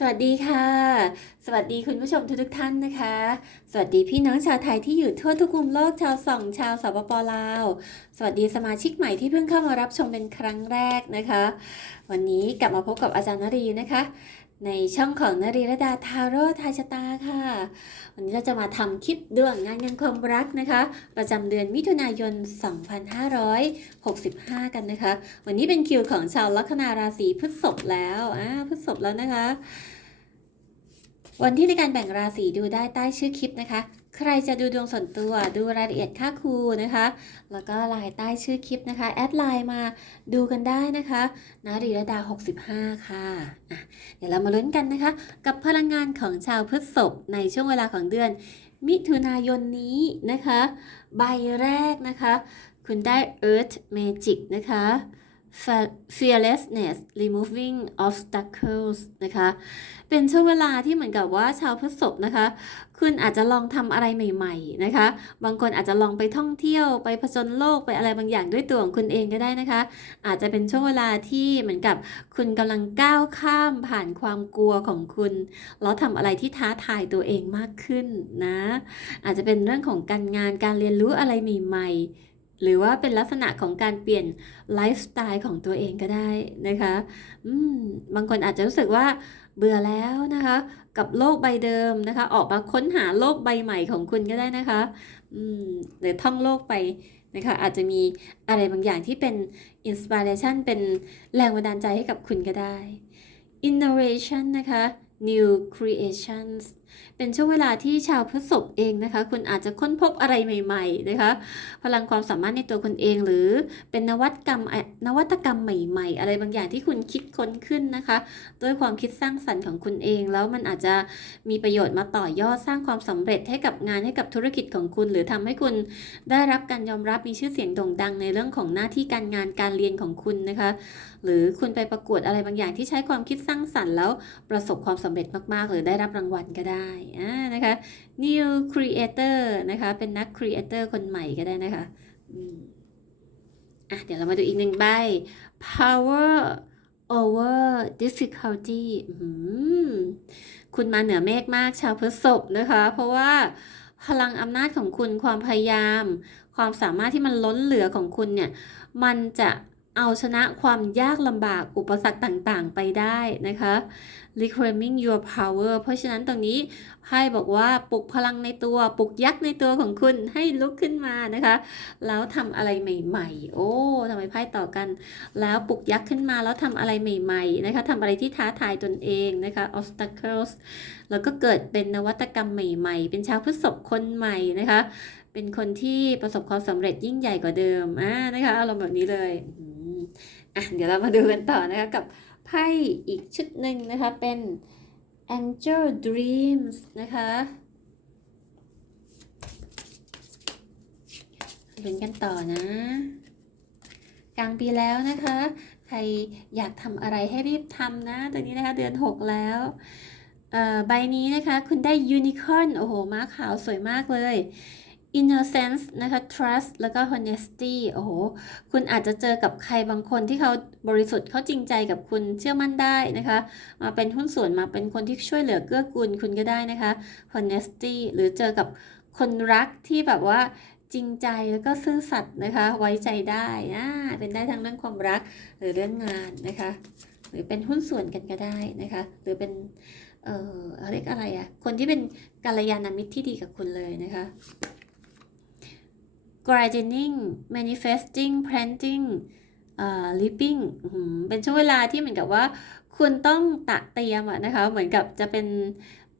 สวัสดีค่ะ สวัสดีคุณผู้ชมทุกท่านนะคะ สวัสดีพี่น้องชาวไทยที่อยู่ทั่วทุกมุมโลกชาวส่องชาวสปปลาว สวัสดีสมาชิกใหม่ที่เพิ่งเข้ามารับชมเป็นครั้งแรกนะคะ วันนี้กลับมาพบกับอาจารย์นรีนะคะ ในช่องของนรีรดาทาโร่ทายชะตาค่ะ วันนี้เราจะมาทำคลิปดวงงานเงินความรักนะคะ ประจำเดือนมิถุนายน 2565 กันนะคะ วันนี้เป็นคิวของชาวลัคนาราศีพฤษภแล้วอ่าพฤษภแล้วนะคะ วันที่ในการแบ่งราศีดูได้ใต้ชื่อคลิปนะคะ ใครจะดูดวงส่วนตัวดูรายละเอียดค่าครูนะคะ แล้วก็ไลน์ใต้ชื่อคลิปนะคะ แอดไลน์มาดูกันได้นะคะนารีระดา 65 ค่ะอะเดี๋ยวเรามาลุ้นกันนะคะ กับพลังงานของชาวพฤษภในช่วงเวลาของเดือน มิถุนายนนี้นะคะ ใบแรกนะคะ คุณได้ Earth Magic นะคะ Fe- fearlessness removing obstacles นะคะ เป็นช่วงเวลาที่เหมือนกับว่าชาวพฤษภนะคะ คุณอาจจะลองทำอะไรใหม่ๆนะคะ บางคนอาจจะลองไปท่องเที่ยวไปผจญโลกไปอะไรบางอย่างด้วยตัวของคุณเองก็ได้นะคะ อาจจะเป็นช่วงเวลาที่เหมือนกับคุณกำลังก้าวข้ามผ่านความกลัวของคุณแล้วทำอะไรที่ท้าทายตัวเองมากขึ้นนะ อาจจะเป็นเรื่องของการงานการเรียนรู้อะไรใหม่ๆหรือว่าเป็นลักษณะของการเปลี่ยนไลฟ์สไตล์ของตัวเองก็ได้นะคะ อืม บางคนอาจจะรู้สึกว่า เบื่อแล้วนะคะ กับโลกใบเดิมนะคะ ออกมาค้นหาโลกใบใหม่ของคุณก็ได้นะคะอืมหรือท่องโลกไปนะคะ อาจจะมีอะไรบางอย่างที่เป็นอินสปิเรชันเป็นแรงบันดาลใจให้กับคุณก็ได้ innovation นะคะ new creations เป็นช่วงเวลาที่ชาวพฤษภเองนะคะ คุณอาจจะค้นพบอะไรใหม่ๆนะคะ พลังความสามารถในตัวคุณเองหรือเป็นนวัตกรรมนวัตกรรมใหม่ ๆ อะไรบางอย่างที่คุณคิดค้นขึ้นนะคะ ด้วยความคิดสร้างสรรค์ของคุณเอง แล้วมันอาจจะมีประโยชน์มาต่อยอดสร้างความสำเร็จให้กับงานให้กับธุรกิจของคุณ หรือทำให้คุณได้รับการยอมรับมีชื่อเสียงโด่งดังในเรื่องของหน้าที่การงานการเรียนของคุณนะคะ หรือคุณไปประกวดอะไรบางอย่างที่ใช้ความคิดสร้างสรรค์แล้วประสบความสำเร็จมากๆ หรือได้รับรางวัลก็ได้อ่านะคะ new creator นะคะเป็นนัก creator คนใหม่ก็ได้นะคะอืมอะเดี๋ยวเรามาดูอีกหนึ่งใบ power over difficulty คุณมาเหนือเมฆมากชาวพฤษภนะคะ เพราะว่าพลังอำนาจของคุณความพยายาม ความสามารถที่มันล้นเหลือของคุณเนี่ย มันจะเอาชนะความยากลำบากอุปสรรคต่างๆไปได้นะคะ reclaiming your power เพราะฉะนั้นตรงนี้ไพ่บอกว่าปลุกพลังในตัว ปลุกยักษ์ในตัวของคุณให้ลุกขึ้นมานะคะ แล้วทำอะไรใหม่ ๆ โอ้ทำไมไพ่ต่อกัน แล้วปลุกยักษ์ขึ้นมาแล้วทำอะไรใหม่ๆนะคะทำอะไรที่ท้าทายตนเองนะคะ obstacles แล้วก็เกิดเป็นนวัตกรรมใหม่ ๆ เป็นชาวพฤษภคนใหม่นะคะ เป็นคนที่ประสบความสำเร็จยิ่งใหญ่กว่าเดิมอ่านะคะอารมณ์แบบนี้เลยอืมอะเดี๋ยวเรามาดูกันต่อนะคะกับ ไพ่อีกชุดหนึ่งนะคะ เป็น Angel Dreams นะคะลุ้นกันต่อนะ กลางปีแล้วนะคะ ใครอยากทำอะไรให้รีบทำนะ ตอนนี้นะคะเดือน 6 แล้วใบนี้นะคะ คุณได้ Unicorn โอ้โหม้าขาวสวยมากเลย innocence นะคะ trust แล้วก็ honesty โอ้โห คุณอาจจะเจอกับใครบางคนที่เขาบริสุทธิ์เขาจริงใจกับคุณเชื่อมั่นได้นะคะ มาเป็นหุ้นส่วนมาเป็นคนที่ช่วยเหลือเกื้อกูลคุณก็ได้นะคะ honesty หรือเจอกับคนรักที่แบบว่าจริงใจแล้วก็ซื่อสัตย์นะคะ ไว้ใจได้อ่าเป็นได้ทั้งเรื่องความรักหรือเรื่องงานนะคะ หรือเป็นหุ้นส่วนกันก็ได้นะคะ หรือเป็นเอ่อเรียกอะไรอะคนที่เป็นกัลยาณมิตรที่ดีกับคุณเลยนะคะ gardening manifesting planting เอ่อ living เป็นช่วงเวลาที่เหมือนกับว่า คุณต้องตะเตรียมอะนะคะ เหมือนกับจะเป็น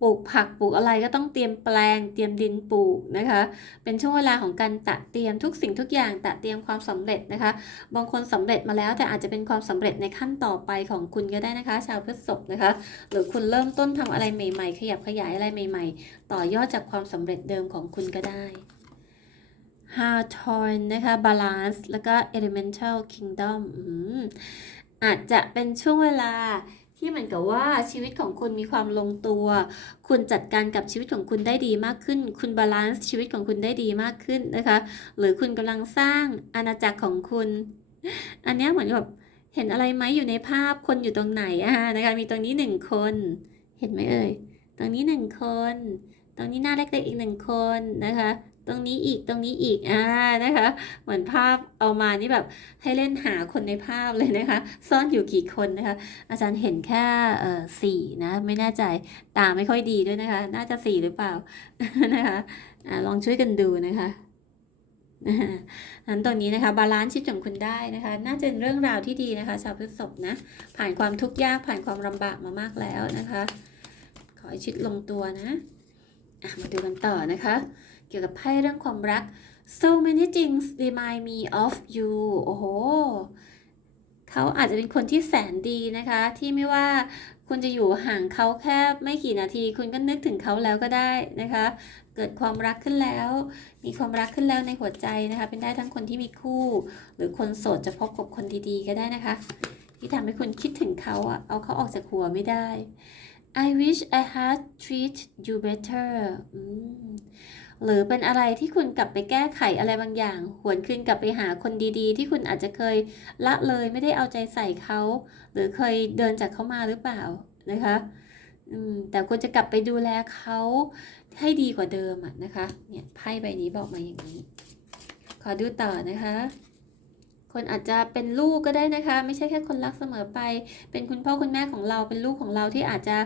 ปลูกผักปลูกอะไรก็ต้องเตรียมแปลง เตรียมดินปลูกนะคะ เป็นช่วงเวลาของการตะเตรียมทุกสิ่งทุกอย่างตะเตรียมความสำเร็จนะคะ บางคนสำเร็จมาแล้วแต่อาจจะเป็นความสำเร็จในขั้นต่อไปของคุณก็ได้นะคะ ชาวพฤษภนะคะ หรือคุณเริ่มต้นทำอะไรใหม่ ๆ ขยับขยายอะไรใหม่ ๆ ต่อยอดจากความสำเร็จเดิมของคุณก็ได้ h a r t o n นะคะ Balance แล้วก็ Elemental Kingdom อืมอาจจะเป็นช่วงเวลาที่เหมือนกับว่าชีวิตของคุณมีความลงตัว คุณจัดการกับชีวิตของคุณได้ดีมากขึ้น คุณบาลานซ์ชีวิตของคุณได้ดีมากขึ้นนะคะ หรือคุณกำลังสร้างอาณาจักรของคุณ อันนี้เหมือนแบบเห็นอะไรไหมอยู่ในภาพคนอยู่ตรงไหนอะนะคะมีตรงนี้หนึ่งคน เห็นไหมเอ่ยตรงนี้หนึ่งคน ตรงนี้หน้าเล็กๆอีกหนึ่งคนนะคะ ตรงนี้อีกตรงนี้อีกอ่านะคะ เหมือนภาพเอามานี่แบบให้เล่นหาคนในภาพเลยนะคะ ซ่อนอยู่กี่คนนะคะ อาจารย์เห็นแค่เอ่อสี่นะไม่แน่ใจตาไม่ค่อยดีด้วยนะคะ น่าจะสี่หรือเปล่านะคะอ่าลองช่วยกันดูนะคะนั้นตรงนี้นะคะบาลานซ์ชีวิตของคุณได้นะคะ น่าจะเป็นเรื่องราวที่ดีนะคะ ชาวพฤษภนะ ผ่านความทุกข์ยากผ่านความลำบากมามากแล้วนะคะ ขอให้ชีวิตลงตัวนะะมาดูกันต่อนะคะ เกี่ยวกับไพ่เรื่องความรัก so many things remind me of you โอ้โหเขาอาจจะเป็นคนที่แสนดีนะคะ ที่ไม่ว่าคุณจะอยู่ห่างเขาแค่ไม่กี่นาที คุณก็นึกถึงเขาแล้วก็ได้นะคะ เกิดความรักขึ้นแล้ว มีความรักขึ้นแล้วในหัวใจนะคะ เป็นได้ทั้งคนที่มีคู่ หรือคนโสดจะพบกับคนดีๆ ก็ได้นะคะ ที่ทำให้คุณคิดถึงเขาอะเอาเขาออกจากหัวไม่ได้ I wish I had treated you better อืม หรือเป็นอะไรที่คุณกลับไปแก้ไขอะไรบางอย่าง หวนคืนกลับไปหาคนดีๆ ที่คุณอาจจะเคยละเลยไม่ได้เอาใจใส่เขา หรือเคยเดินจากเขามาหรือเปล่านะคะแต่คุณจะกลับไปดูแลเขาให้ดีกว่าเดิมอะนะคะเนี่ยไพ่ใบนี้บอกมาอย่างนี้ ขอดูต่อนะคะคนอาจจะเป็นลูกก็ได้นะคะ ไม่ใช่แค่คนรักเสมอไป เป็นคุณพ่อคุณแม่ของเราเป็นลูกของเราที่อาจจะ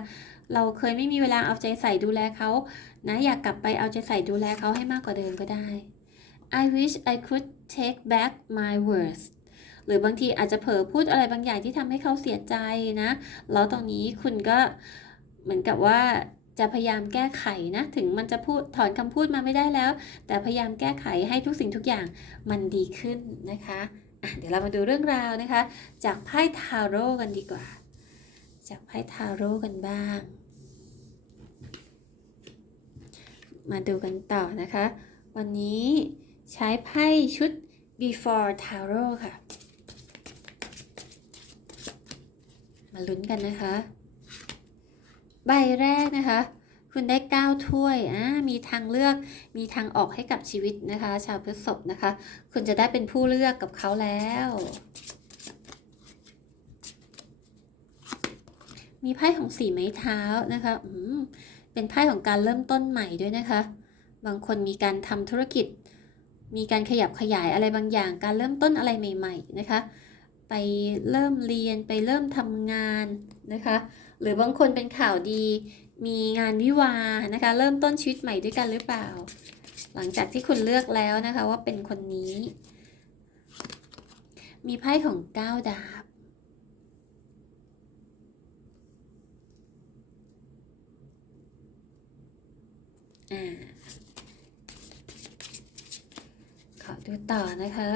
เราเคยไม่มีเวลาเอาใจใส่ดูแลเขา นะอยากกลับไปเอาใจใส่ดูแลเขาให้มากกว่าเดิมก็ได้ I wish I could take back my words หรือบางทีอาจจะเผลอพูดอะไรบางอย่างที่ทำให้เขาเสียใจนะ แล้วตรงนี้คุณก็เหมือนกับว่าจะพยายามแก้ไขนะ ถึงมันจะพูดถอนคำพูดมาไม่ได้แล้ว แต่พยายามแก้ไขให้ทุกสิ่งทุกอย่างมันดีขึ้นนะคะะเดี๋ยวเรามาดูเรื่องราวนะคะ จากไพ่ทาโร่กันดีกว่า จากไพ่ทาโร่กันบ้าง มาดูกันต่อนะคะ วันนี้ใช้ไพ่ชุด before tarot ค่ะ มาลุ้นกันนะคะ ใบแรกนะคะ คุณได้ 9 ถ้วยอ่ามีทางเลือกมีทางออกให้กับชีวิตนะคะ ชาวพฤษภนะคะ คุณจะได้เป็นผู้เลือกกับเขาแล้วมีไพ่ของสีไม้เท้านะคะ อืม เป็นไพ่ของการเริ่มต้นใหม่ด้วยนะคะ บางคนมีการทำธุรกิจ มีการขยับขยายอะไรบางอย่าง การเริ่มต้นอะไรใหม่ ๆ นะคะ ไปเริ่มเรียนไปเริ่มทำงานนะคะ หรือบางคนเป็นข่าวดี มีงานวิวานะคะ เริ่มต้นชีวิตใหม่ด้วยกันหรือเปล่า หลังจากที่คุณเลือกแล้วนะคะว่าเป็นคนนี้ มีไพ่ของก้าวดาบ อ่าขอดูต่อนะคะ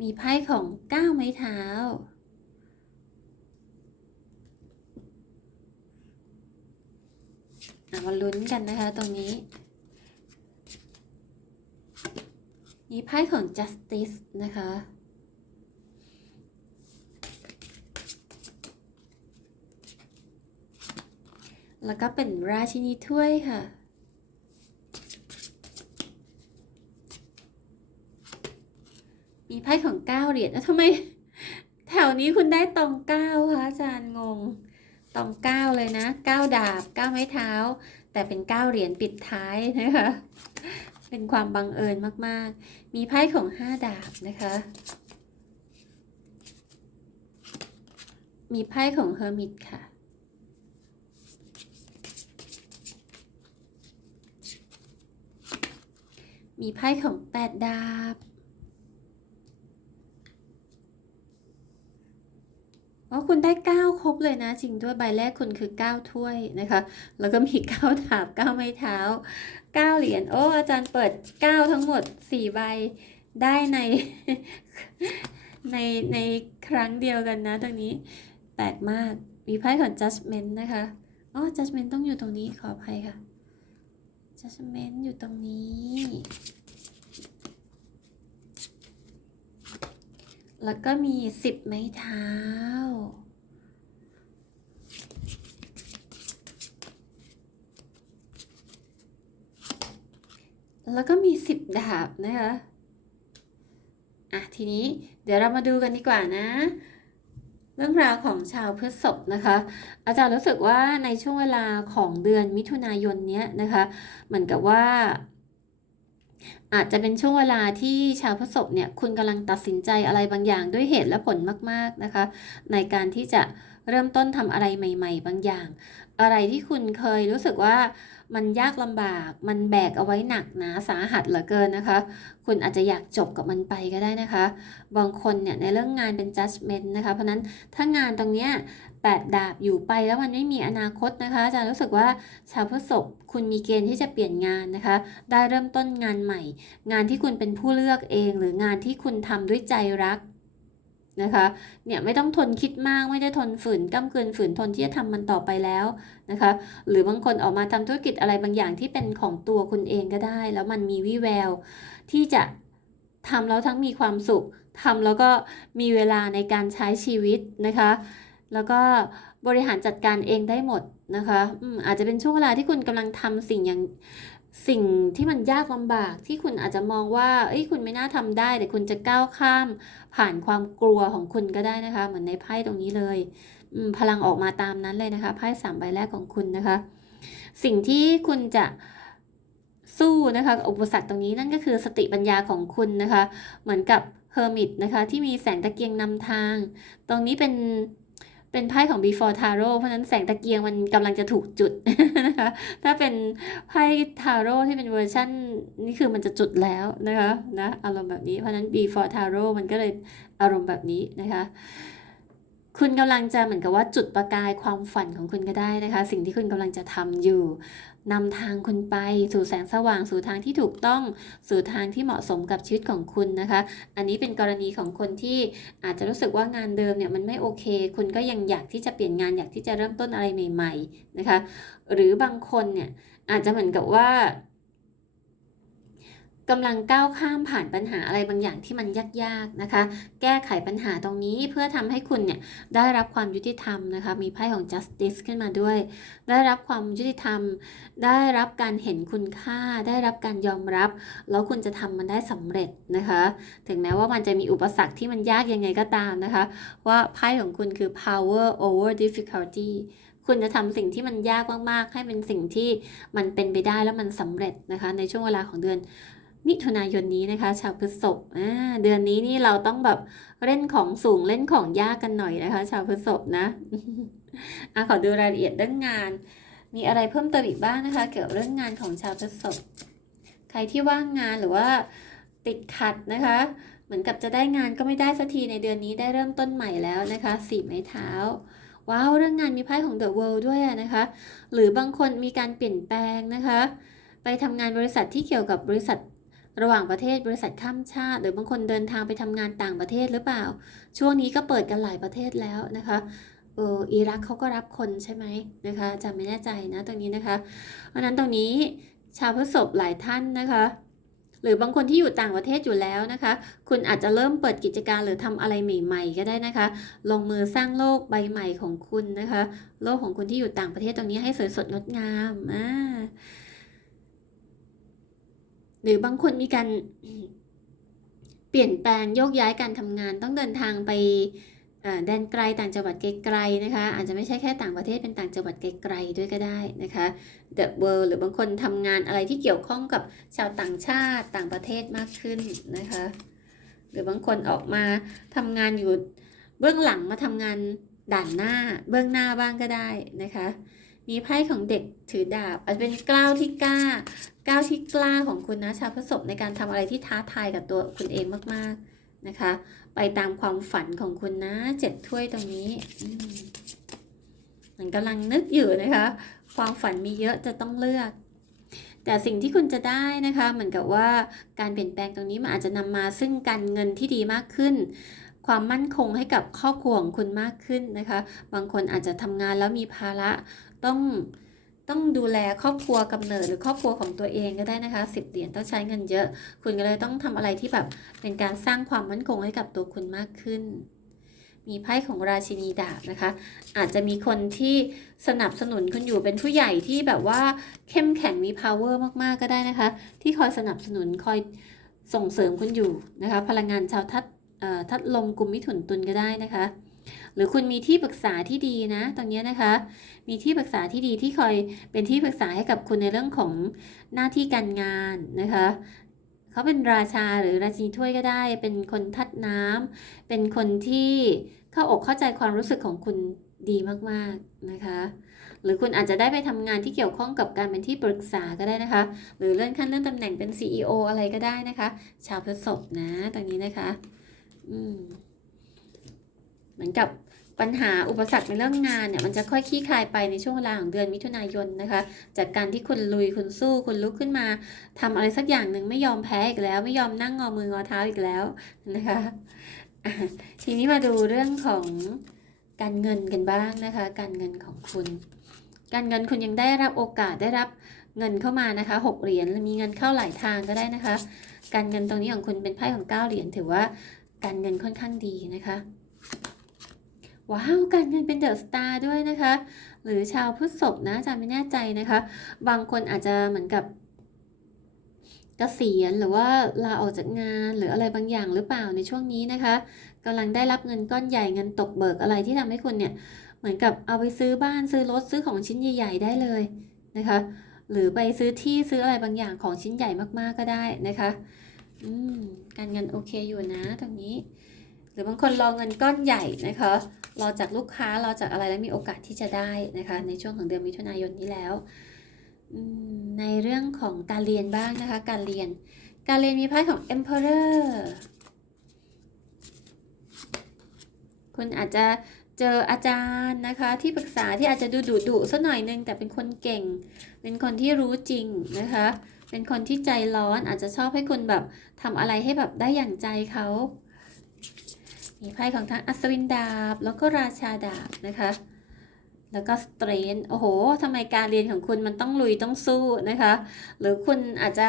มีไพ่ของก้าวไม้เท้าอะมาลุ้นกันนะคะ ตรงนี้ มีไพ่ของ justice นะคะ แล้วก็เป็นราชินีถ้วยค่ะ มีไพ่ของเก้าเหรียญแล้วทำไม แถวนี้คุณได้ตองเก้าคะอาจารย์งงตองเก้าเลยนะเก้าดาบเก้าไม้เท้า แต่เป็นเก้าเหรียญปิดท้ายนะคะ เป็นความบังเอิญมากๆ มีไพ่ของห้าดาบนะคะ มีไพ่ของเฮอร์มิตค่ะ มีไพ่ของแปดดาบว่าคุณได้ 9 ครบเลยนะ จริงด้วยใบแรกคุณคือ 9 ถ้วยนะคะ แล้วก็มี9ดาบ 9 ไม้เท้า 9 เหรียญ โอ้ อาจารย์เปิด 9 ทั้งหมด 4 ใบได้ในในในครั้งเดียวกันนะตรงนี้ แปลกมาก มีไพ่ของ judgment นะคะ อ๋อ judgment ต้องอยู่ตรงนี้ขออภัยค่ะ judgment อยู่ตรงนี้ แล้วก็มีสิบไม้เท้า แล้วก็มีสิบดาบนะคะ อะ ทีนี้เดี๋ยวเรามาดูกันดีกว่านะ เรื่องราวของชาวพฤษภนะคะ อาจารย์รู้สึกว่าในช่วงเวลาของเดือนมิถุนายนเนี้ยนะคะเหมือนกับว่า อาจจะเป็นช่วงเวลาที่ชาวพฤษภเนี่ยคุณกำลังตัดสินใจอะไรบางอย่างด้วยเหตุและผลมากๆนะคะ ในการที่จะเริ่มต้นทำอะไรใหม่ ๆ บางอย่าง อะไรที่คุณเคยรู้สึกว่า มันยากลำบาก มันแบกเอาไว้หนักหนาสาหัสเหลือเกินนะคะ คุณอาจจะอยากจบกับมันไปก็ได้นะคะ บางคนเนี่ยในเรื่องงานเป็น judgment นะคะ เพราะนั้นถ้างานตรงเนี้ยแปดดาบอยู่ไปแล้วมันไม่มีอนาคตนะคะอาจารย์รู้สึกว่าชาวพฤษภคุณมีเกณฑ์ที่จะเปลี่ยนงานนะคะ ได้เริ่มต้นงานใหม่ งานที่คุณเป็นผู้เลือกเอง หรืองานที่คุณทำด้วยใจรัก นะคะ เนี่ยไม่ต้องทนคิดมากไม่ได้ทนฝืนก้ำเกินฝืนทนที่จะทำมันต่อไปแล้วนะคะ หรือบางคนออกมาทำธุรกิจอะไรบางอย่างที่เป็นของตัวคุณเองก็ได้ แล้วมันมีวิแวว ที่จะทำแล้วทั้งมีความสุขทำแล้วก็มีเวลาในการใช้ชีวิตนะคะ แล้วก็บริหารจัดการเองได้หมดนะคะอาจจะเป็นช่วงเวลาที่คุณกำลังทำสิ่งอย่าง สิ่งที่มันยากลำบากที่คุณอาจจะมองว่าเอ้ยคุณไม่น่าทำได้ แต่คุณจะก้าวข้าม ผ่านความกลัวของคุณก็ได้นะคะ เหมือนในไพ่ตรงนี้เลยพลังออกมาตามนั้นเลยนะคะไพ่สามใบแรกของคุณนะคะ สิ่งที่คุณจะสู้นะคะกับอุปสรรคตรงนี้นั่นก็คือสติปัญญาของคุณนะคะ เหมือนกับเฮอร์มิตนะคะ ที่มีแสงตะเกียงนำทาง ตรงนี้เป็น เป็นไพ่ของ before tarot เพราะนั้นแสงตะเกียงมันกำลังจะถูกจุดนะคะ ถ้าเป็นไพ่ tarot ที่เป็นเวอร์ชันนี่คือมันจะจุดแล้วนะคะนะอารมณ์แบบนี้ เพราะฉะนั้น before tarot มันก็เลยอารมณ์แบบนี้นะคะคุณกำลังจะเหมือนกับว่าจุดประกายความฝันของคุณก็ได้นะคะ สิ่งที่คุณกำลังจะทำอยู่ นำทางคุณไปสู่แสงสว่างสู่ทางที่ถูกต้อง สู่ทางที่เหมาะสมกับชีวิตของคุณนะคะ อันนี้เป็นกรณีของคนที่อาจจะรู้สึกว่างานเดิมเนี่ยมันไม่โอเค คุณก็ยังอยากที่จะเปลี่ยนงานอยากที่จะเริ่มต้นอะไรใหม่ ๆนะคะ หรือบางคนเนี่ยอาจจะเหมือนกับว่า กำลังก้าวข้ามผ่านปัญหาอะไรบางอย่างที่มันยากๆนะคะ แก้ไขปัญหาตรงนี้เพื่อทำให้คุณเนี่ยได้รับความยุติธรรมนะคะ มีไพ่ของ justice ขึ้นมาด้วย ได้รับความยุติธรรม ได้รับการเห็นคุณค่า ได้รับการยอมรับ แล้วคุณจะทำมันได้สำเร็จนะคะ ถึงแม้ว่ามันจะมีอุปสรรคที่มันยากยังไงก็ตามนะคะ ว่าไพ่ของคุณคือ power over difficulty คุณจะทำสิ่งที่มันยากมาก ๆ ให้เป็นสิ่งที่มันเป็นไปได้แล้วมันสำเร็จนะคะ ในช่วงเวลาของเดือน มิถุนายนนี้นะคะ ชาวพฤษภเดือนนี้นี่เราต้องแบบเล่นของสูงเล่นของยากกันหน่อยนะคะ ชาวพฤษภนะอะขอดูรายละเอียดเรื่องงาน มีอะไรเพิ่มเติมอีกบ้างนะคะ เกี่ยวกับเรื่องงานของชาวพฤษภใครที่ว่างงานหรือว่าติดขัดนะคะ เหมือนกับจะได้งานก็ไม่ได้สักทีในเดือนนี้ได้เริ่มต้นใหม่แล้วนะคะสี่ไม้เท้าว้าวเรื่องงานมีไพ่ของ The World ด้วยนะคะ หรือบางคนมีการเปลี่ยนแปลงนะคะ ไปทำงานบริษัทที่เกี่ยวกับบริษัท ระหว่างประเทศบริษัทข้ามชาติหรือบางคนเดินทางไปทำงานต่างประเทศหรือเปล่า ช่วงนี้ก็เปิดกันหลายประเทศแล้วนะคะเอออิรักเขาก็รับคนใช่ไหมนะคะจำไม่แน่ใจนะตรงนี้นะคะ เพราะฉะนั้นตรงนี้ชาวพฤษภหลายท่านนะคะ หรือบางคนที่อยู่ต่างประเทศอยู่แล้วนะคะ คุณอาจจะเริ่มเปิดกิจการหรือทำอะไรใหม่ ๆ ก็ได้นะคะ ลงมือสร้างโลกใบใหม่ของคุณนะคะ โลกของคุณที่อยู่ต่างประเทศตรงนี้ให้สวยสดงดงามอ่า หรือบางคนมีการเปลี่ยนแปลงโยกย้ายการทำงาน ต้องเดินทางไปแดนไกลต่างจังหวัดไกลๆนะคะ อาจจะไม่ใช่แค่ต่างประเทศเป็นต่างจังหวัดไกลๆด้วยก็ได้นะคะ The World หรือบางคนทำงานอะไรที่เกี่ยวข้องกับชาวต่างชาติต่างประเทศมากขึ้นนะคะ หรือบางคนออกมาทำงานอยู่เบื้องหลังมาทำงานด่านหน้าเบื้องหน้าบ้างก็ได้นะคะ มีไพ่ของเด็กถือดาบอาจจะเป็นกล้าวที่กล้า ก้าวที่กล้าของคุณนะชาวพฤษภในการทำอะไรที่ท้าทายกับตัวคุณเองมากๆนะคะ ไปตามความฝันของคุณนะเจ็ดถ้วยตรงนี้มันกำลังนึกอยู่นะคะ ความฝันมีเยอะจะต้องเลือกแต่สิ่งที่คุณจะได้นะคะ เหมือนกับว่าการเปลี่ยนแปลงตรงนี้มันอาจจะนำมาซึ่งการเงินที่ดีมากขึ้น ความมั่นคงให้กับครอบครัวของคุณมากขึ้นนะคะ บางคนอาจจะทำงานแล้วมีภาระ ต้องต้องดูแลครอบครัวกำเนิดหรือครอบครัวของตัวเองก็ได้นะคะสิบเหรียญต้องใช้เงินเยอะ คุณก็เลยต้องทำอะไรที่แบบเป็นการสร้างความมั่นคงให้กับตัวคุณมากขึ้น มีไพ่ของราชินีดาบนะคะ อาจจะมีคนที่สนับสนุนคุณอยู่เป็นผู้ใหญ่ที่แบบว่าเข้มแข็งมี power มากๆก็ได้นะคะ ที่คอยสนับสนุนคอยส่งเสริมคุณอยู่นะคะ พลังงานชาวทัดทัดลมกลุ่มมิถุนตุลก็ได้นะคะ หรือคุณมีที่ปรึกษาที่ดีนะ ตรงนี้นะคะ มีที่ปรึกษาที่ดีที่คอยเป็นที่ปรึกษาให้กับคุณในเรื่องของหน้าที่การงานนะคะเขาเป็นราชาหรือราชินีถ้วยก็ได้ เป็นคนทัดน้ำเป็นคนที่เข้าอกเข้าใจความรู้สึกของคุณดีมากๆนะคะ หรือคุณอาจจะได้ไปทำงานที่เกี่ยวข้องกับการเป็นที่ปรึกษาก็ได้นะคะ หรือเลื่อนขั้นเลื่อนตำแหน่งเป็น CEO อะไรก็ได้นะคะ ชาวพฤษภนะตรงนี้นะคะ อืม เหมือนกับปัญหาอุปสรรคในเรื่องงานเนี่ยมันจะค่อยคลี่คลายไปในช่วงเวลาของเดือนมิถุนายนนะคะ จากการที่คุณลุยคุณสู้คุณลุกขึ้นมาทำอะไรสักอย่างหนึ่งไม่ยอมแพ้อีกแล้ว ไม่ยอมนั่งงอมืองอเท้าอีกแล้วนะคะอะทีนี้มาดูเรื่องของการเงินกันบ้างนะคะ การเงินของคุณ การเงินคุณยังได้รับโอกาสได้รับเงินเข้ามานะคะหกเหรียญมีเงินเข้าหลายทางก็ได้นะคะ การเงินตรงนี้ของคุณเป็นไพ่ของเก้าเหรียญถือว่าการเงินค่อนข้างดีนะคะ ว้าวการเงินเป็นเดอะสตาร์ด้วยนะคะ หรือชาวพฤษภนะอาจารย์ไม่แน่ใจนะคะ บางคนอาจจะเหมือนกับเกษียณหรือว่าลาออกจากงานหรืออะไรบางอย่างหรือเปล่าในช่วงนี้นะคะกำลังได้รับเงินก้อนใหญ่เงินตกเบิกอะไรที่ทำให้คุณเนี่ยเหมือนกับเอาไปซื้อบ้านซื้อรถซื้อของชิ้นใหญ่ ๆ ได้เลยนะคะ หรือไปซื้อที่ซื้ออะไรบางอย่างของชิ้นใหญ่มากๆก็ได้นะคะอืมการเงินโอเคอยู่นะตรงนี้ รือบางคนรอเงินก้อนใหญ่นะคะรอจากลูกค้ารอจากอะไรแล้วมีโอกาสที่จะได้นะคะ ในช่วงของเดือนมิถุนายนนี้แล้วในเรื่องของการเรียนบ้างนะคะ การเรียน การเรียนมีไพ่ของ Emperor คุณอาจจะเจออาจารย์นะคะ ที่ปรึกษาที่อาจจะดูดุดุสักหน่อยนึงแต่เป็นคนเก่ง เป็นคนที่รู้จริงนะคะ เป็นคนที่ใจร้อนอาจจะชอบให้คุณแบบทำอะไรให้แบบได้อย่างใจเขา มีไพ่ของทั้งอัศวินดาบ แล้วก็ราชาดาบนะคะ แล้วก็สเตรนโอ้โหทำไมการเรียนของคุณมันต้องลุยต้องสู้นะคะ หรือคุณอาจจะ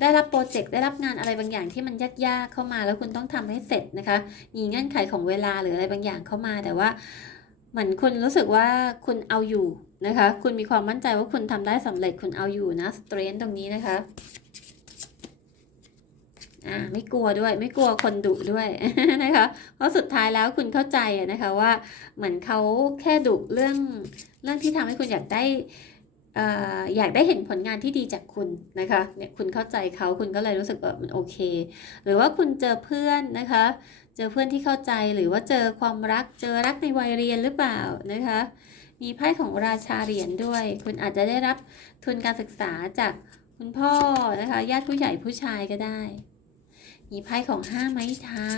ได้รับโปรเจกต์ได้รับงานอะไรบางอย่างที่มันยากๆเข้ามาแล้วคุณต้องทำให้เสร็จนะคะ มีเงื่อนไขของเวลาหรืออะไรบางอย่างเข้ามาแต่ว่าเหมือนคุณรู้สึกว่าคุณเอาอยู่นะคะ คุณมีความมั่นใจว่าคุณทำได้สำเร็จคุณเอาอยู่นะสเตรนตรงนี้นะคะ อ่าไม่กลัวด้วย ไม่กลัวคนดุด้วยนะคะ เพราะสุดท้ายแล้วคุณเข้าใจอะนะคะว่าเหมือนเขาแค่ดุเรื่องเรื่องที่ทำให้คุณอยากได้เอ่ออยากได้เห็นผลงานที่ดีจากคุณนะคะเนี่ยคุณเข้าใจเขาคุณก็เลยรู้สึกว่ามันโอเค หรือว่าคุณเจอเพื่อนนะคะ เจอเพื่อนที่เข้าใจหรือว่าเจอความรักเจอรักในวัยเรียนหรือเปล่านะคะ มีไพ่ของราชาเหรียญด้วย คุณอาจจะได้รับทุนการศึกษาจากคุณพ่อนะคะญาติผู้ใหญ่ผู้ชายก็ได้ มีไพ่ของห้าไม้เท้า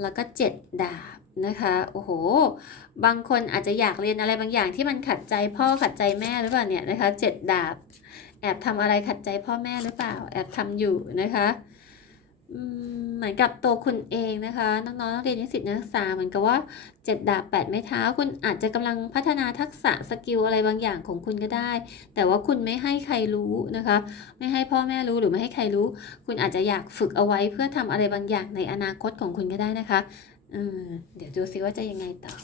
แล้วก็เจ็ดดาบนะคะ โอ้โห บางคนอาจจะอยากเรียนอะไรบางอย่างที่มันขัดใจพ่อขัดใจแม่หรือเปล่าเนี่ยนะคะเจ็ดดาบ แอบทำอะไรขัดใจพ่อแม่หรือเปล่า แอบทำอยู่นะคะ เหมือนกับตัวคุณเองนะคะน้องๆนักเรียนนิสิตนักศึกษาเหมือนกับว่าเจ็ดดาบแปดไม้เท้า คุณอาจจะกำลังพัฒนาทักษะสกิลอะไรบางอย่างของคุณก็ได้ แต่ว่าคุณไม่ให้ใครรู้นะคะ ไม่ให้พ่อแม่รู้หรือไม่ให้ใครรู้ คุณอาจจะอยากฝึกเอาไว้เพื่อทำอะไรบางอย่างในอนาคตของคุณก็ได้นะคะเดี๋ยวดูซิว่าจะยังไงต่อ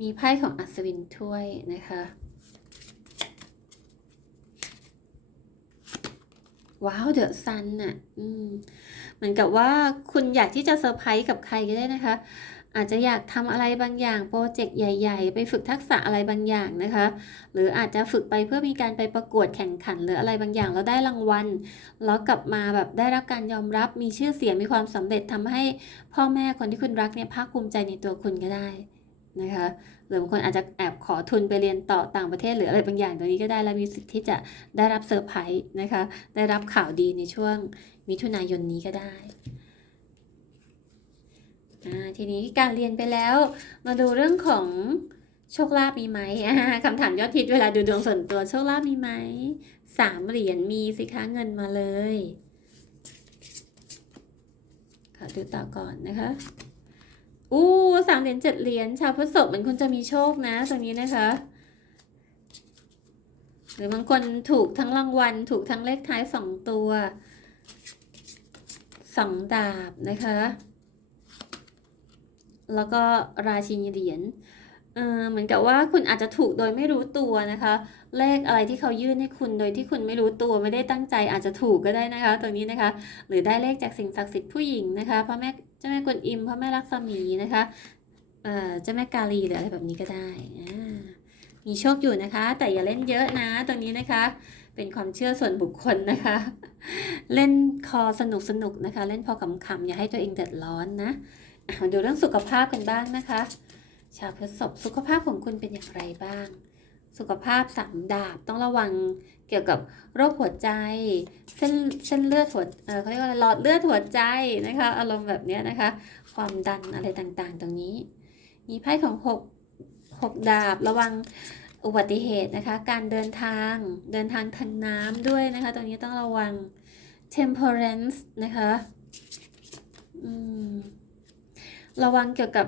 มีไพ่ของอัศวินถ้วยนะคะ ว้าวเดอะซันน่ะอืมเหมือนกับว่าคุณอยากที่จะเซอร์ไพรส์กับใครก็ได้นะคะ อาจจะอยากทำอะไรบางอย่างโปรเจกต์ใหญ่ ๆ ไปฝึกทักษะอะไรบางอย่างนะคะ หรืออาจจะฝึกไปเพื่อมีการไปประกวดแข่งขัน หรืออะไรบางอย่างแล้วได้รางวัลแล้วกลับมาแบบได้รับการยอมรับมีชื่อเสียงมีความสำเร็จทำให้พ่อแม่คนที่คุณรักเนี่ยภาคภูมิใจในตัวคุณก็ได้ นะคะหรือบางคนอาจจะแอบขอทุนไปเรียนต่อต่างประเทศหรืออะไรบางอย่างตัวนี้ก็ได้แล้วมีสิทธิ์ที่จะได้รับเซอร์ไพรส์นะคะได้รับข่าวดีในช่วงมิถุนายนนี้ก็ได้ทีนี้การเรียนไปแล้วมาดูเรื่องของโชคลาภมีไหมคำถามยอดฮิตเวลาดูดวงส่วนตัวโชคลาภมีไหมสามเหรียญมีสิคะเงินมาเลยขอดูต่อก่อนนะคะ อู้สามเหรียญเจ็ดเหรียญชาวพฤษภเหมือนคุณจะมีโชคนะตรงนี้นะคะ หรือบางคนถูกทั้งรางวัล ถูกทั้งเลขท้ายสองตัวสองดาบนะคะ แล้วก็ราชินีเหรียญเออเหมือนกับว่าคุณอาจจะถูกโดยไม่รู้ตัวนะคะ เลขอะไรที่เขายื่นให้คุณโดยที่คุณไม่รู้ตัวไม่ได้ตั้งใจอาจจะถูกก็ได้นะคะ ตรงนี้นะคะ หรือได้เลขจากสิ่งศักดิ์สิทธิ์ผู้หญิงนะคะพระแม่ จ้าแม่กวนอิมพระแม่ลักษมีนะคะเอ่อเจ้าแม่กาลีหรืออะไรแบบนี้ก็ได้อ่ามีโชคอยู่นะคะ แต่อย่าเล่นเยอะนะตรงนี้นะคะ เป็นความเชื่อส่วนบุคคลนะคะ เล่นคอสนุกสนุกนะคะ เล่นพอขำๆอย่าให้ตัวเองเดือดร้อนนะอะมาดูเรื่องสุขภาพกันบ้างนะคะ ชาวพฤษภสุขภาพของคุณเป็นอย่างไรบ้าง สุขภาพสามดาบต้องระวังเกี่ยวกับโรคหัวใจ เส้นเส้นเลือดหัวเออเขาเรียกว่าอะไรหลอดเลือดหัวใจนะคะ อารมณ์แบบเนี้ยนะคะ ความดันอะไรต่างๆ ตรงนี้ มีไพ่ของหกหกดาบระวังอุบัติเหตุนะคะ การเดินทางเดินทางทางน้ำด้วยนะคะ ตรงนี้ต้องระวัง temperance นะคะระวังเกี่ยวกับ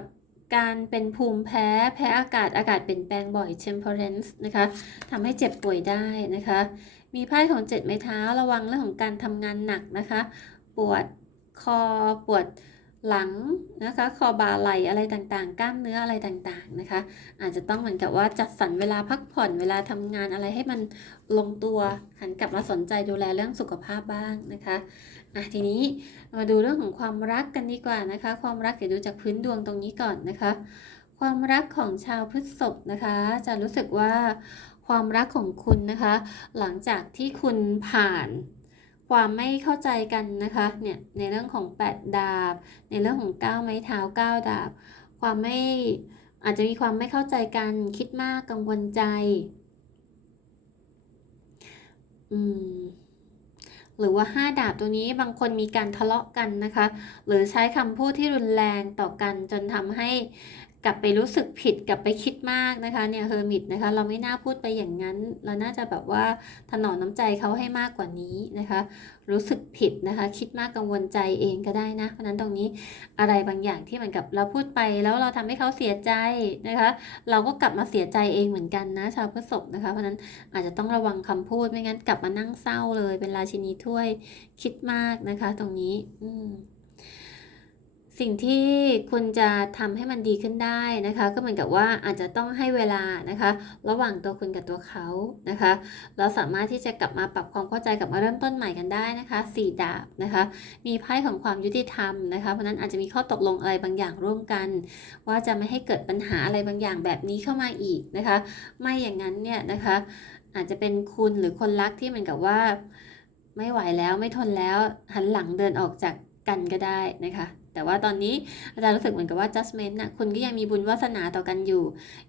การเป็นภูมิแพ้แพ้อากาศอากาศเปลี่ยนแปลงบ่อย temperance นะคะทำให้เจ็บป่วยได้นะคะ มีไพ่ของเจ็ดไม้เท้าระวังเรื่องของการทำงานหนักนะคะ ปวดคอปวดหลังนะคะคอบ่าไหลอะไรต่างๆ กล้ามเนื้ออะไรต่างๆนะคะ อาจจะต้องเหมือนกับว่าจัดสรรเวลาพักผ่อนเวลาทำงานอะไรให้มันลงตัวหันกลับมาสนใจดูแลเรื่องสุขภาพบ้างนะคะ อะทีนี้มาดูเรื่องของความรักกันดีกว่านะคะ ความรักเดี๋ยวดูจากพื้นดวงตรงนี้ก่อนนะคะ ความรักของชาวพฤษภนะคะ จะรู้สึกว่าความรักของคุณนะคะ หลังจากที่คุณผ่านความไม่เข้าใจกันนะคะเนี่ยในเรื่องของ 8 ดาบ ในเรื่องของ 9 ไม้เท้า 9 ดาบ ความไม่อาจจะมีความไม่เข้าใจกันคิดมากกังวลใจ อืม หรือว่า 5 ดาบตัวนี้บางคนมีการทะเลาะกันนะคะ หรือใช้คำพูดที่รุนแรงต่อกันจนทำให้ กลับไปรู้สึกผิดกลับไปคิดมากนะคะเนี่ยเฮอร์มิตนะคะ เราไม่น่าพูดไปอย่างนั้น เราน่าจะแบบว่าถนอมน้ำใจเขาให้มากกว่านี้นะคะ รู้สึกผิดนะคะ คิดมากกังวลใจเองก็ได้นะเพราะนั้นตรงนี้อะไรบางอย่างที่เหมือนกับเราพูดไปแล้วเราทำให้เขาเสียใจนะคะ เราก็กลับมาเสียใจเองเหมือนกันนะชาวพฤษภนะคะเพราะนั้นอาจจะต้องระวังคำพูดไม่งั้นกลับมานั่งเศร้าเลยเป็นราชินีถ้วยคิดมากนะคะ ตรงนี้ อืม สิ่งที่คุณจะทำให้มันดีขึ้นได้นะคะ ก็เหมือนกับว่าอาจจะต้องให้เวลานะคะ ระหว่างตัวคุณกับตัวเขานะคะ เราสามารถที่จะกลับมาปรับความเข้าใจกลับมาเริ่มต้นใหม่กันได้นะคะสี่ดาบนะคะ มีไพ่ของความยุติธรรมนะคะ เพราะนั้นอาจจะมีข้อตกลงอะไรบางอย่างร่วมกัน ว่าจะไม่ให้เกิดปัญหาอะไรบางอย่างแบบนี้เข้ามาอีกนะคะ ไม่อย่างนั้นเนี่ยนะคะ อาจจะเป็นคุณหรือคนรักที่เหมือนกับว่าไม่ไหวแล้วไม่ทนแล้วหันหลังเดินออกจากกันก็ได้นะคะ แต่ว่าตอนนี้อาจารย์รู้สึกเหมือนกับว่า judgment นะคุณก็ยังมีบุญวาสนาต่อกันอยู่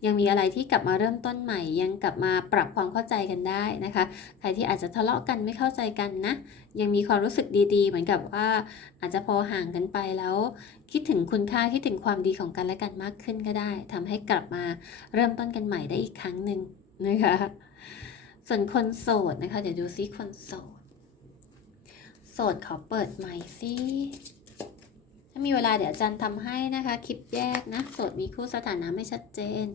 ยังมีอะไรที่กลับมาเริ่มต้นใหม่ ยังกลับมาปรับความเข้าใจกันได้นะคะ ใครที่อาจจะทะเลาะกันไม่เข้าใจกันนะ ยังมีความรู้สึกดีๆ เหมือนกับว่าอาจจะพอห่างกันไปแล้ว คิดถึงคุณค่าคิดถึงความดีของกันและกันมากขึ้นก็ได้ทำให้กลับมาเริ่มต้นกันใหม่ได้อีกครั้งหนึ่งนะคะส่วนคนโสดนะคะ เดี๋ยวดูซิคนโสด โสดขอเปิดใหม่สิามีเวลาเดี๋ยวอาจารย์ทำให้นะคะ คลิปแยกนะ โสดมีคู่สถานะไม่ชัดเจน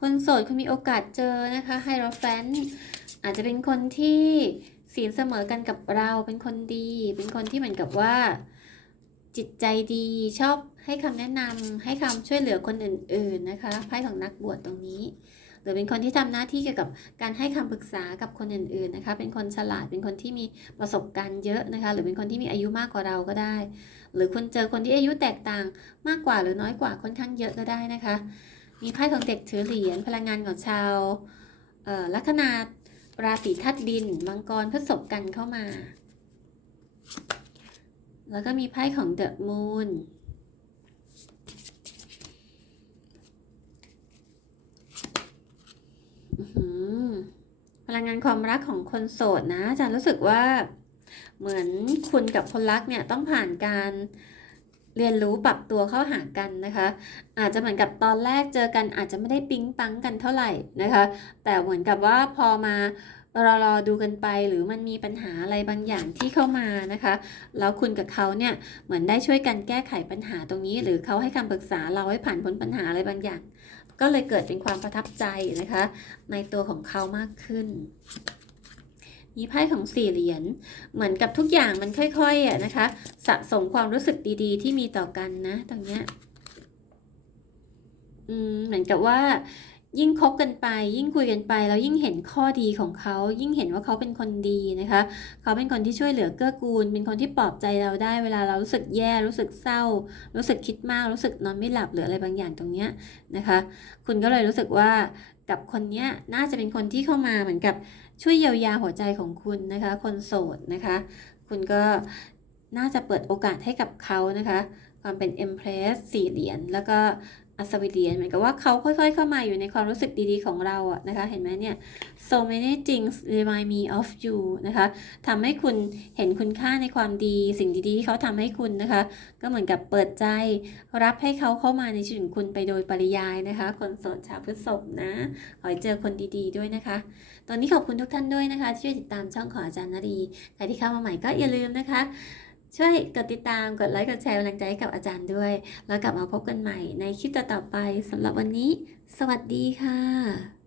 คนโสดคุณมีโอกาสเจอนะคะไฮโรแฟนอาจจะเป็นคนที่ศีลเสมอกันกับเราเป็นคนดี เป็นคนที่เหมือนกับว่า จิตใจดีชอบให้คำแนะนำให้คำช่วยเหลือคนอื่น ๆนะคะไพ่ของนักบวชตรงนี้ หรือเป็นคนที่ทำหน้าที่เกี่ยวกับการให้คำปรึกษากับคนอื่นๆนะคะ เป็นคนฉลาด เป็นคนที่มีประสบการณ์เยอะนะคะ หรือเป็นคนที่มีอายุมากกว่าเราก็ได้ หรือคุณเจอคนที่อายุแตกต่างมากกว่าหรือน้อยกว่าค่อนข้างเยอะก็ได้นะคะ มีไพ่ของเด็กถือเหรียญพลังงานของชาวลัคนาราศีธาตุดิน มังกรพฤษภกันเข้ามา แล้วก็มีไพ่ของเดอะมูน อื้อหือ พลังงานความรักของคนโสดนะอาจารย์รู้สึกว่าเหมือนคุณกับคนรักเนี่ยต้องผ่านการเรียนรู้ปรับตัวเข้าหากันนะคะ อาจจะเหมือนกับตอนแรกเจอกันอาจจะไม่ได้ปิ๊งปังกันเท่าไหร่นะคะ แต่เหมือนกับว่าพอมารอรอดูกันไปหรือมันมีปัญหาอะไรบางอย่างที่เข้ามานะคะ แล้วคุณกับเขาเนี่ยเหมือนได้ช่วยกันแก้ไขปัญหาตรงนี้ หรือเขาให้คำปรึกษาเราให้ผ่านพ้นปัญหาอะไรบางอย่าง ก็เลยเกิดเป็นความประทับใจนะคะ ในตัวของเขามากขึ้น มีไพ่ของสี่เหรียญเหมือนกับทุกอย่างมันค่อยๆอะนะคะ สะสมความรู้สึกดีๆ ที่มีต่อกันนะตรงเนี้ยอืมเหมือนกับว่า ยิ่งคบกันไป ยิ่งคุยกันไปแล้วยิ่งเห็นข้อดีของเขา ยิ่งเห็นว่าเขาเป็นคนดีนะคะ เขาเป็นคนที่ช่วยเหลือเกื้อกูล เป็นคนที่ปลอบใจเราได้เวลาเรารู้สึกแย่รู้สึกเศร้า รู้สึกคิดมากรู้สึกนอนไม่หลับหรืออะไรบางอย่างตรงเนี้ยนะคะ คุณก็เลยรู้สึกว่ากับคนเนี้ยน่าจะเป็นคนที่เข้ามาเหมือนกับช่วยเยียวยาหัวใจของคุณนะคะ คนโสดนะคะ คุณก็น่าจะเปิดโอกาสให้กับเขานะคะ ความเป็น Empress สี่เหรียญแล้วก็ อัศวินเหรียญเหมือนกับว่าเขาค่อยๆ เข้ามาอยู่ในความรู้สึกดีๆของเราอะนะคะ เห็นไหมเนี่ย so many things remind me of you นะคะทำให้คุณเห็นคุณค่าในความดี สิ่งดีๆที่เขาทำให้คุณนะคะ ก็เหมือนกับเปิดใจ รับให้เขาเข้ามาในชีวิตของคุณไปโดยปริยายนะคะ คนโสดชาวพฤษภนะ ขอให้เจอคนดีๆด้วยนะคะ ตอนนี้ขอบคุณทุกท่านด้วยนะคะ ที่ช่วยติดตามช่องของอาจารย์นารีใครที่เข้ามาใหม่ก็อย่าลืมนะคะ ช่วยกดติดตามกดไลค์กดแชร์กำลังใจให้กับอาจารย์ด้วย แล้วกลับมาพบกันใหม่ในคลิปต่อๆไปสำหรับวันนี้ สวัสดีค่ะ